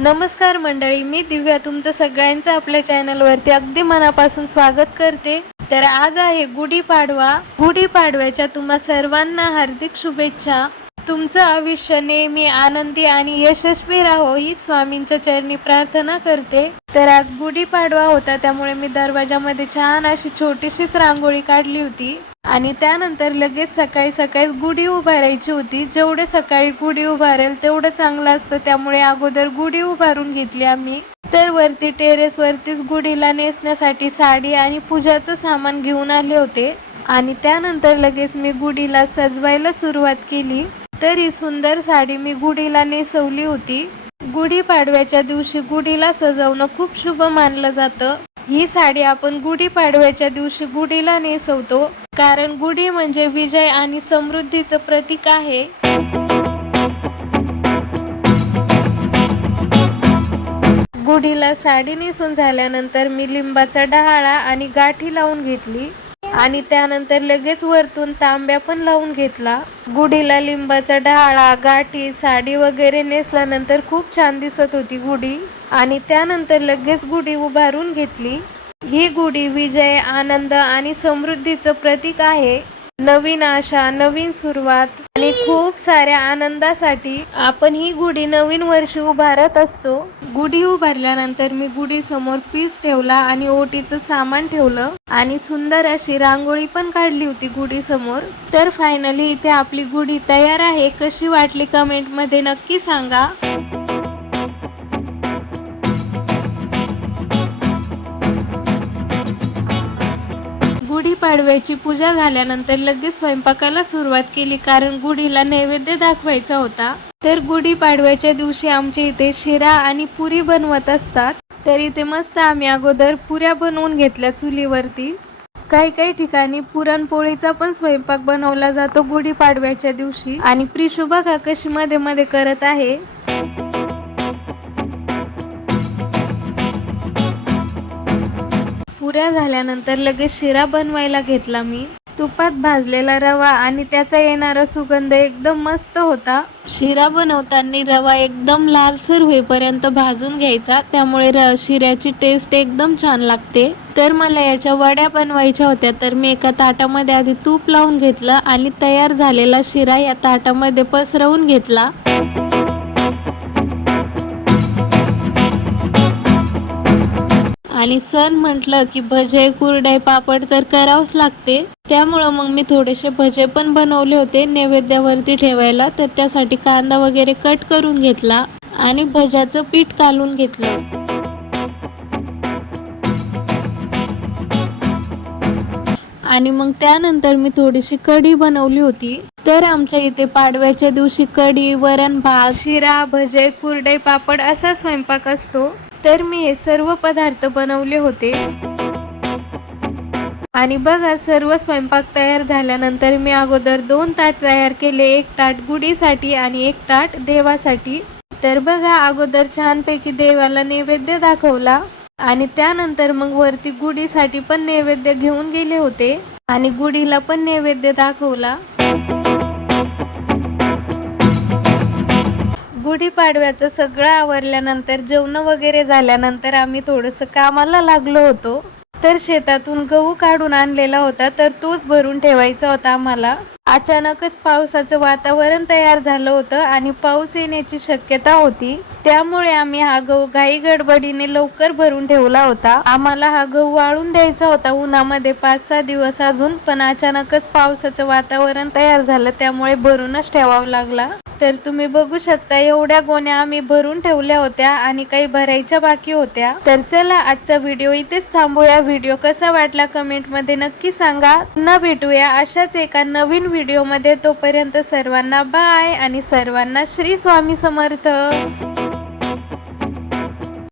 नमस्कार मंडळी, मी दिव्या तुमचं सगळ्यांचं आपल्या चॅनलवरती अगदी मनापासून स्वागत करते। तर आज आहे गुढीपाडवा। गुढीपाडव्याच्या तुम्हा सर्वांना हार्दिक शुभेच्छा। तुमचं आयुष्य नेहमी आनंदी आणि यशस्वी राहो ही स्वामींच्या चरणी प्रार्थना करते। तर आज गुढीपाडवा होता, त्यामुळे मी दरवाजामध्ये छान अशी छोटीशीच रांगोळी काढली होती आणि त्यानंतर लगेच सकाळी गुढी उभारायची होती। जेवढे सकाळी गुढी उभारेल तेवढं चांगलं असतं, त्यामुळे अगोदर गुढी उभारून घेतली आम्ही। तर वरती टेरेस वरतीच गुढीला नेसण्यासाठी साडी आणि पूजाचं सामान घेऊन आले होते आणि त्यानंतर लगेच मी गुढीला सजवायला सुरुवात केली। तर ही सुंदर साडी मी गुढीला नेसवली होती। गुढीपाडव्याच्या दिवशी गुढीला सजवणं खूप शुभ मानलं जातं। ही साडी आपण गुढीपाडव्याच्या दिवशी गुढीला नेसवतो, कारण गुढी म्हणजे विजय आणि समृद्धीचं प्रतीक आहे। गुढीला साडी नेसून झाल्यानंतर मी लिंबाचा डहाळा आणि गाठी लावून घेतली आणि त्यानंतर लगेच वरतून तांब्या पण लावून घेतला। गुढीला लिंबाचा डहाळा, गाठी, साडी वगैरे नेसल्यानंतर खूप छान दिसत होती गुढी आणि त्यानंतर लगेच गुढी उभारून घेतली। ही गुढी विजय, आनंद आणि समृद्धीचं प्रतीक आहे। नवीन आशा, नवीन सुरुवात आणि खूप साऱ्या आनंदासाठी आपण ही गुढी नवीन वर्षी उभारत असतो। गुढी उभारल्यानंतर मी गुढी समोर पीस ठेवला आणि ओटीचं सामान ठेवलं आणि सुंदर अशी रांगोळी पण काढली होती गुढी समोर। तर फायनली इथे आपली गुढी तयार आहे। कशी वाटली कमेंट मध्ये नक्की सांगा। गुढीपाडव्याची पूजा झाल्यानंतर लगेच स्वयंपाकाला सुरुवात केली, कारण गुढीला नैवेद्य दाखवायचा होता। तर गुढीपाडव्याच्या दिवशी आमच्या इथे शिरा आणि पुरी बनवत असतात। तर इथे मस्त आम्ही अगोदर पुऱ्या बनवून घेतल्या चुलीवरती। काही ठिकाणी पुरणपोळीचा पण स्वयंपाक बनवला जातो गुढीपाडव्याच्या दिवशी आणि प्रिशुभा कशी मध्ये करत आहे। पुऱ्या झाल्यानंतर लगेच शिरा बनवायला घेतला मी। तुपात भाजलेला रवा आणि त्याचा येणारा सुगंध एकदम मस्त होता। शिरा बनवताना रवा एकदम लालसर होईपर्यंत भाजून घ्यायचा, त्यामुळे शिऱ्याची टेस्ट एकदम छान लागते। तर मला याच्या वड्या बनवायच्या होत्या, तर मी एका ताटामध्ये आधी तूप लावून घेतलं आणि तयार झालेला शिरा या ताटामध्ये पसरवून घेतला। आणि सण म्हटलं की भजे, कुरडई, पापड तर करावंच लागते। त्यामुळं मग मी थोडेसे भजे पण बनवले होते नैवेद्यावरती ठेवायला। तर त्यासाठी कांदा वगैरे कट करून घेतला आणि भज्याचं पीठ कालून घेतलं आणि मग त्यानंतर मी थोडीशी कढी बनवली होती। तर आमच्या इथे पाडव्याच्या दिवशी कढी, वरण भात, शिरा, भजे, कुरडई, पापड असा स्वयंपाक असतो। तर मी हे सर्व पदार्थ बनवले होते आणि बघा सर्व स्वयंपाक तयार झाल्यानंतर मी अगोदर 2 ताट तयार केले, एक ताट गुढीसाठी आणि एक ताट देवासाठी। तर बघा अगोदर छानपैकी देवाला नैवेद्य दाखवला आणि त्यानंतर मग वरती गुढीसाठी पण नैवेद्य घेऊन गेले होते आणि गुढीला पण नैवेद्य दाखवला। गुढीपाडव्याचं सगळं आवरल्यानंतर जेवण वगैरे झाल्यानंतर आम्ही थोडंसं कामाला लागलो होतो। तर शेतातून गहू काढून आणलेला होता, तर तोच भरून ठेवायचा होता आम्हाला। अचानकच पावसाचं वातावरण तयार झालं होतं आणि पाऊस येण्याची शक्यता होती, त्यामुळे आम्ही हा गहू घाई गडबडीने लवकर भरून ठेवला होता। आम्हाला हा गहू वाळून द्यायचा होता उन्हामध्ये 5-6 दिवस अजून, पण अचानकच पावसाचं वातावरण तयार झालं, त्यामुळे भरूनच ठेवावं लागला। तर तुम्ही बघू शकता एवढ्या गोण्या आम्ही भरून ठेवल्या होत्या आणि काही भरायच्या बाकी होत्या। तर चला आजचा व्हिडिओ इथेच थांबूया। व्हिडिओ कसा वाटला कमेंट मध्ये नक्की सांगा। पुन्हा भेटूया अशाच एका नवीन व्हिडिओ मध्ये। तोपर्यंत सर्वांना बाय आणि सर्वांना श्री स्वामी समर्थ।